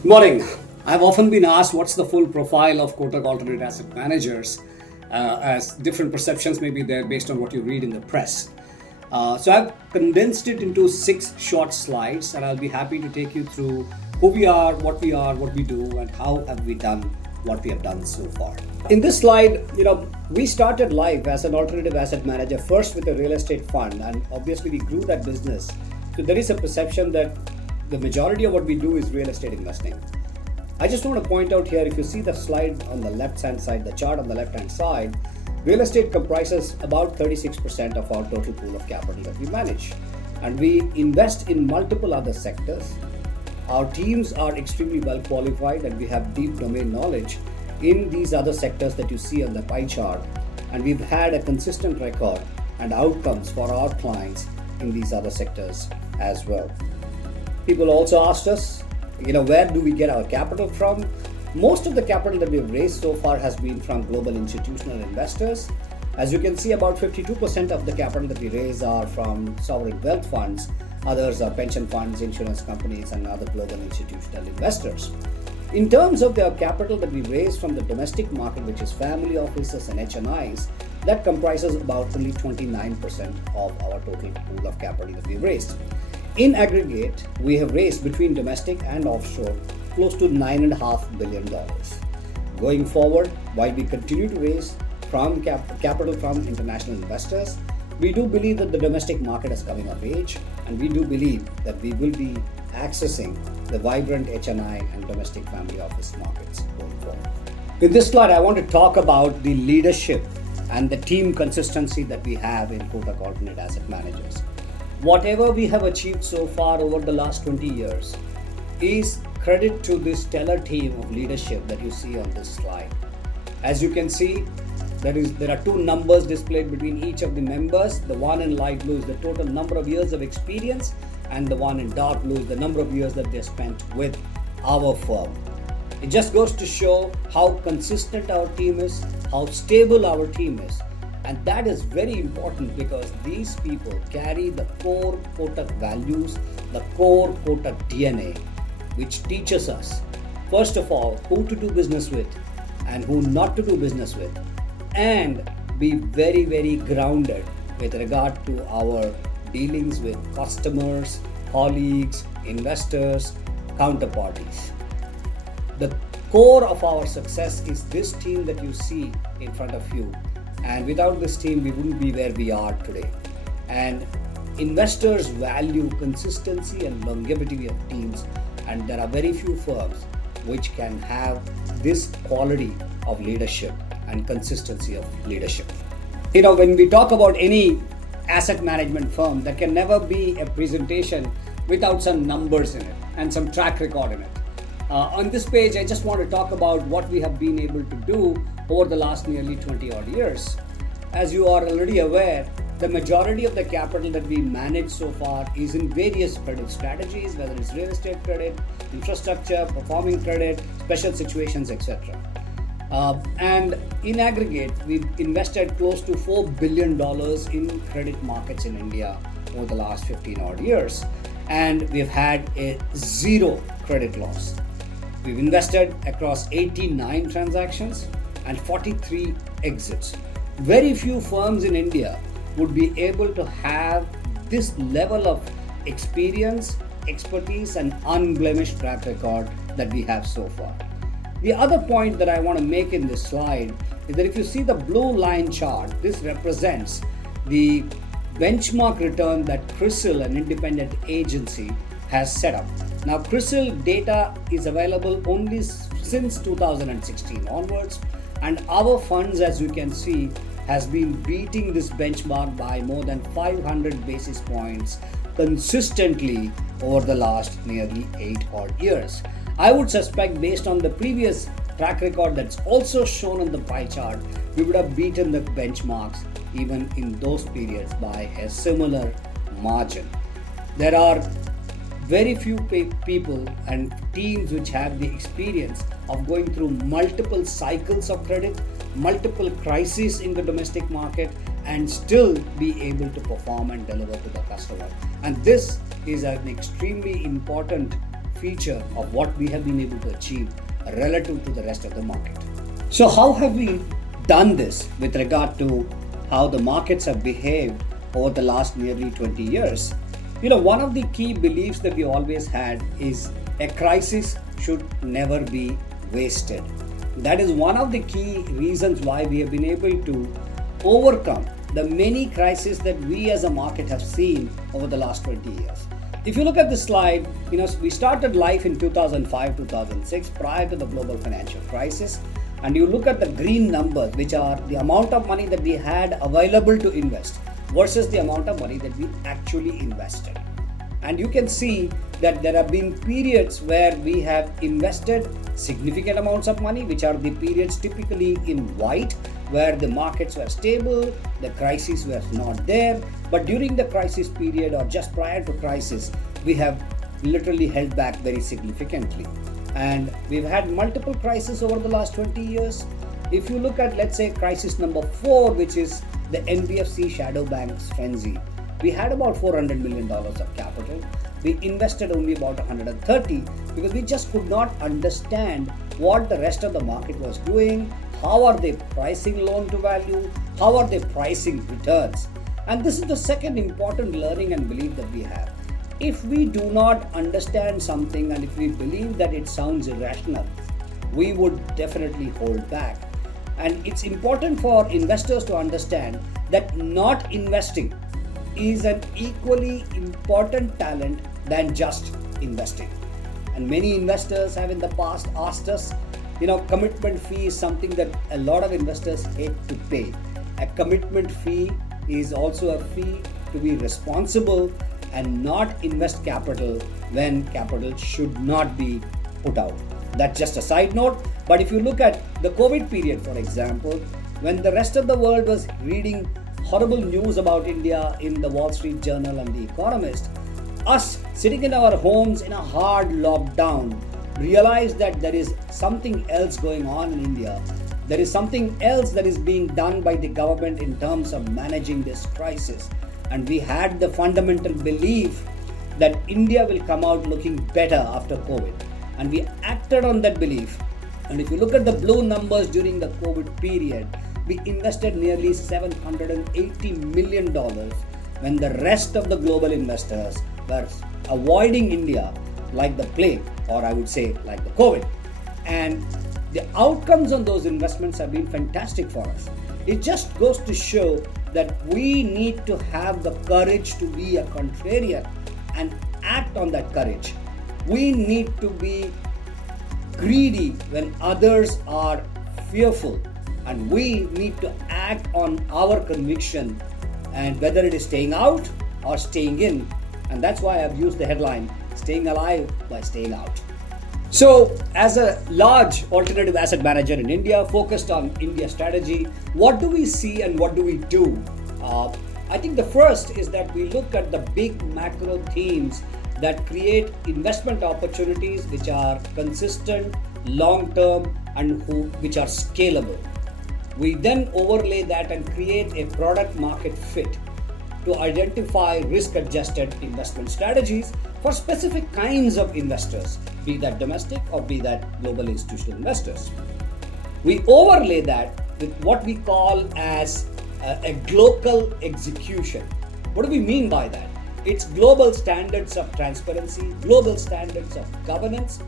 Good morning. I've often been asked what's the full profile of Kotak alternate asset managers, as different perceptions may be there based on what you read in the press. So I've condensed it into 6 short slides, and I'll be happy to take you through who we are, what we do, and how have we done what we have done so far. In this slide, we started life as an alternative asset manager first with a real estate fund, and obviously we grew that business. So there is a perception that the majority of what we do is real estate investing. I just want to point out here, if you see the slide on the left hand side, the chart on the left hand side, real estate comprises about 36% of our total pool of capital that we manage. And we invest in multiple other sectors. Our teams are extremely well qualified and we have deep domain knowledge in these other sectors that you see on the pie chart. And we've had a consistent record and outcomes for our clients in these other sectors as well. People also asked us, where do we get our capital from? Most of the capital that we've raised so far has been from global institutional investors. As you can see, about 52% of the capital that we raise are from sovereign wealth funds. Others are pension funds, insurance companies, and other global institutional investors. In terms of the capital that we raise from the domestic market, which is family offices and HNIs, that comprises about only 29% of our total pool of capital that we've raised. In aggregate, we have raised between domestic and offshore close to $9.5 billion. Going forward, while we continue to raise from capital from international investors, we do believe that the domestic market is coming of age, and we do believe that we will be accessing the vibrant HNI and domestic family office markets going forward. In this slide, I want to talk about the leadership and the team consistency that we have in Kotak Alternate Asset Managers. Whatever we have achieved so far over the last 20 years is credit to this stellar team of leadership that you see on this slide. As you can see, there are 2 numbers displayed between each of the members. The one in light blue is the total number of years of experience, and the one in dark blue is the number of years that they spent with our firm. It just goes to show how consistent our team is, how stable our team is. And that is very important because these people carry the core Kotak values, the core Kotak DNA, which teaches us, first of all, who to do business with and who not to do business with, and be very, very grounded with regard to our dealings with customers, colleagues, investors, counterparties. The core of our success is this team that you see in front of you. And without this team, we wouldn't be where we are today. And investors value consistency and longevity of teams, and there are very few firms which can have this quality of leadership and consistency of leadership. When we talk about any asset management firm, there can never be a presentation without some numbers in it and some track record in it. On this page, I just want to talk about what we have been able to do over the last nearly 20 odd years. As you are already aware, the majority of the capital that we manage so far is in various credit strategies, whether it's real estate credit, infrastructure, performing credit, special situations, etc. And in aggregate, we've invested close to $4 billion in credit markets in India over the last 15 odd years. And we've had a 0 credit loss. We've invested across 89 transactions and 43 exits. Very few firms in India would be able to have this level of experience, expertise, and unblemished track record that we have so far. The other point that I want to make in this slide is that if you see the blue line chart, this represents the benchmark return that CRISIL, an independent agency, has set up. Now, CRISIL data is available only since 2016 onwards, and our funds, as you can see, has been beating this benchmark by more than 500 basis points consistently over the last nearly 8 odd years. I would suspect, based on the previous track record that's also shown on the pie chart, we would have beaten the benchmarks even in those periods by a similar margin. There are very few people and teams which have the experience of going through multiple cycles of credit, multiple crises in the domestic market, and still be able to perform and deliver to the customer. And this is an extremely important feature of what we have been able to achieve relative to the rest of the market. So how have we done this with regard to how the markets have behaved over the last nearly 20 years? One of the key beliefs that we always had is a crisis should never be wasted. That is one of the key reasons why we have been able to overcome the many crises that we as a market have seen over the last 20 years. If you look at this slide, we started life in 2005, 2006, prior to the global financial crisis. And you look at the green numbers, which are the amount of money that we had available to invest versus the amount of money that we actually invested. And you can see that there have been periods where we have invested significant amounts of money, which are the periods typically in white, where the markets were stable, the crisis was not there. But during the crisis period or just prior to crisis, we have literally held back very significantly. And we've had multiple crises over the last 20 years. If you look at, let's say, crisis number 4, which is the NBFC shadow banks frenzy, we had about $400 million of capital. We invested only about 130 because we just could not understand what the rest of the market was doing. How are they pricing loan to value? How are they pricing returns? And this is the second important learning and belief that we have. If we do not understand something and if we believe that it sounds irrational, we would definitely hold back. And it's important for investors to understand that not investing is an equally important talent than just investing. And many investors have in the past asked us, commitment fee is something that a lot of investors hate to pay. A commitment fee is also a fee to be responsible and not invest capital when capital should not be put out. That's just a side note. But if you look at the COVID period, for example, when the rest of the world was reading horrible news about India in the Wall Street Journal and The Economist, us sitting in our homes in a hard lockdown realized that there is something else going on in India. There is something else that is being done by the government in terms of managing this crisis. And we had the fundamental belief that India will come out looking better after COVID. And we acted on that belief. And if you look at the blue numbers during the COVID period, we invested nearly $780 million when the rest of the global investors were avoiding India like the plague, or I would say like the COVID. And the outcomes on those investments have been fantastic for us. It just goes to show that we need to have the courage to be a contrarian and act on that courage. We need to be greedy when others are fearful, and we need to act on our conviction, and whether it is staying out or staying in. And that's why I've used the headline, staying alive by staying out. So, as a large alternative asset manager in India, focused on India strategy, what do we see and what do we do? I think the first is that we look at the big macro themes that create investment opportunities which are consistent, long-term, and which are scalable. We then overlay that and create a product market fit to identify risk-adjusted investment strategies for specific kinds of investors, be that domestic or be that global institutional investors. We overlay that with what we call as a global execution. What do we mean by that? It's global standards of transparency, global standards of governance,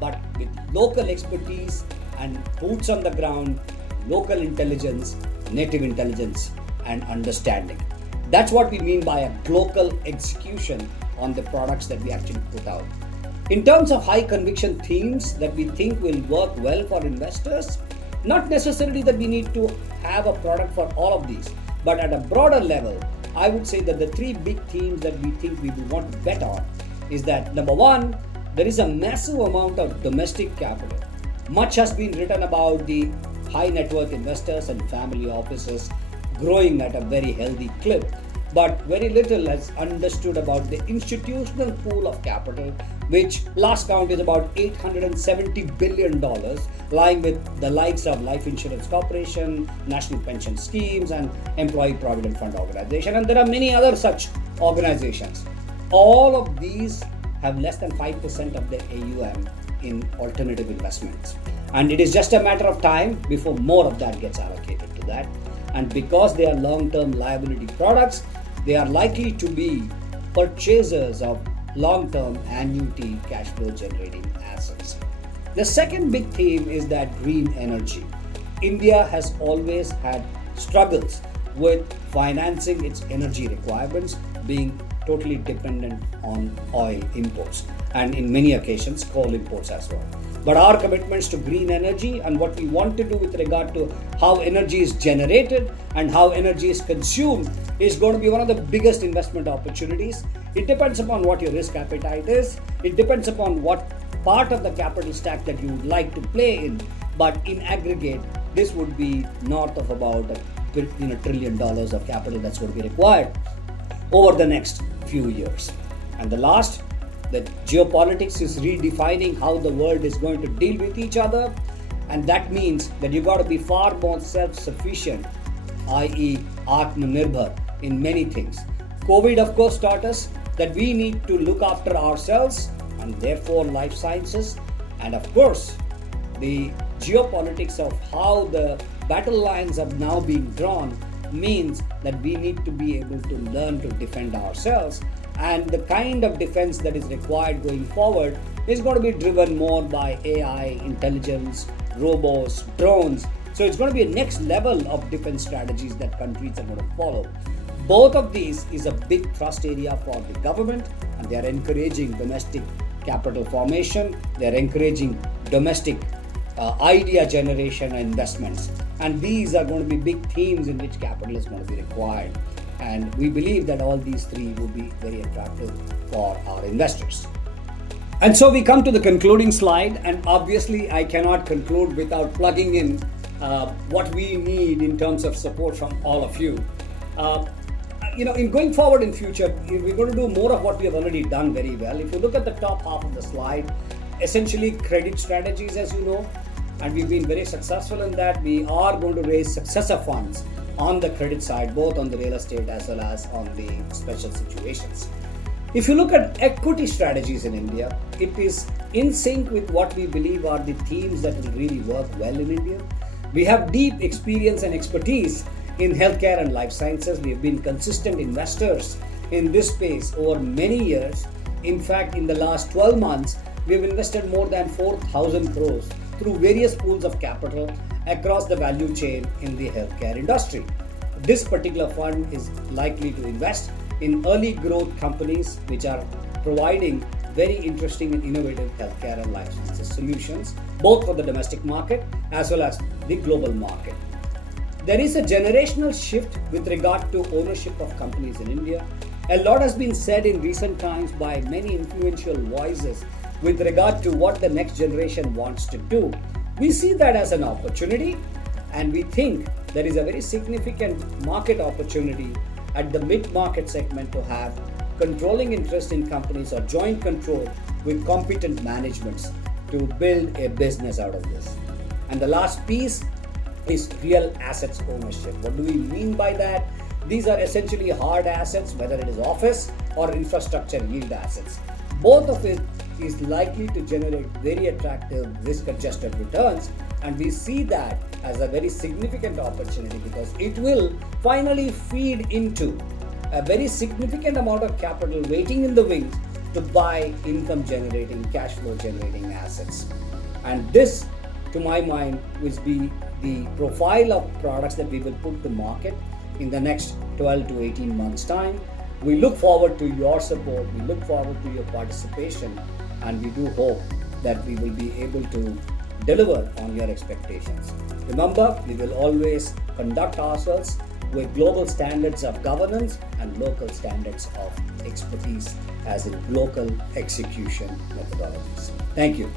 but with local expertise and boots on the ground, local intelligence, native intelligence, and understanding. That's what we mean by a global execution on the products that we actually put out. In terms of high conviction themes that we think will work well for investors, not necessarily that we need to have a product for all of these, but at a broader level, I would say that the three big themes that we think we will want to bet on is that number one, there is a massive amount of domestic capital. Much has been written about the high net worth investors and family offices growing at a very healthy clip, but very little has understood about the institutional pool of capital, which last count is about $870 billion, lying with the likes of Life Insurance Corporation, National Pension Schemes, and Employee Provident Fund Organization, and there are many other such organizations. All of these have less than 5% of their AUM in alternative investments. And it is just a matter of time before more of that gets allocated to that. And because they are long-term liability products, they are likely to be purchasers of long-term annuity cash flow generating assets. The second big theme is that green energy. India has always had struggles with financing its energy requirements, being totally dependent on oil imports and in many occasions coal imports as well. But our commitments to green energy and what we want to do with regard to how energy is generated and how energy is consumed is going to be one of the biggest investment opportunities. It depends upon what your risk appetite is. It depends upon what part of the capital stack that you would like to play in. But in aggregate, this would be north of about $1 trillion of capital that's going to be required over the next few years. And the last, that geopolitics is redefining how the world is going to deal with each other, and that means that you got to be far more self-sufficient, i.e. Atmanirbhar in many things. COVID of course taught us that we need to look after ourselves and therefore life sciences, and of course the geopolitics of how the battle lines are now being drawn means that we need to be able to learn to defend ourselves, and the kind of defense that is required going forward is going to be driven more by AI, intelligence, robots, drones. So it's going to be a next level of defense strategies that countries are going to follow. Both of these is a big thrust area for the government, and they are encouraging domestic capital formation, they are encouraging domestic idea generation and investments, and these are going to be big themes in which capital is going to be required, and we believe that all these three would be very attractive for our investors. And so we come to the concluding slide, and obviously I cannot conclude without plugging in what we need in terms of support from all of you. In going forward in future, we're going to do more of what we have already done very well. If you look at the top half of the slide, essentially credit strategies, as you know, and we've been very successful in that. We are going to raise successor funds on the credit side, both on the real estate as well as on the special situations. If you look at equity strategies in India, it is in sync with what we believe are the themes that will really work well in India. We have deep experience and expertise in healthcare and life sciences. We have been consistent investors in this space over many years. In fact, in the last 12 months, we have invested more than 4,000 crores through various pools of capital across the value chain in the healthcare industry. This particular fund is likely to invest in early growth companies which are providing very interesting and innovative healthcare and life sciences solutions, both for the domestic market as well as the global market. There is a generational shift with regard to ownership of companies in India. A lot has been said in recent times by many influential voices with regard to what the next generation wants to do. We see that as an opportunity, and we think there is a very significant market opportunity at the mid-market segment to have controlling interest in companies or joint control with competent managements to build a business out of this. And the last piece is real assets ownership. What do we mean by that? These are essentially hard assets, whether it is office or infrastructure yield assets. Both of it is likely to generate very attractive risk-adjusted returns, and we see that as a very significant opportunity because it will finally feed into a very significant amount of capital waiting in the wings to buy income-generating, cash flow-generating assets. And this, to my mind, will be the profile of products that we will put to market in the next 12 to 18 months' time. We look forward to your support, we look forward to your participation, and we do hope that we will be able to deliver on your expectations. Remember, we will always conduct ourselves with global standards of governance and local standards of expertise, as in local execution methodologies. Thank you.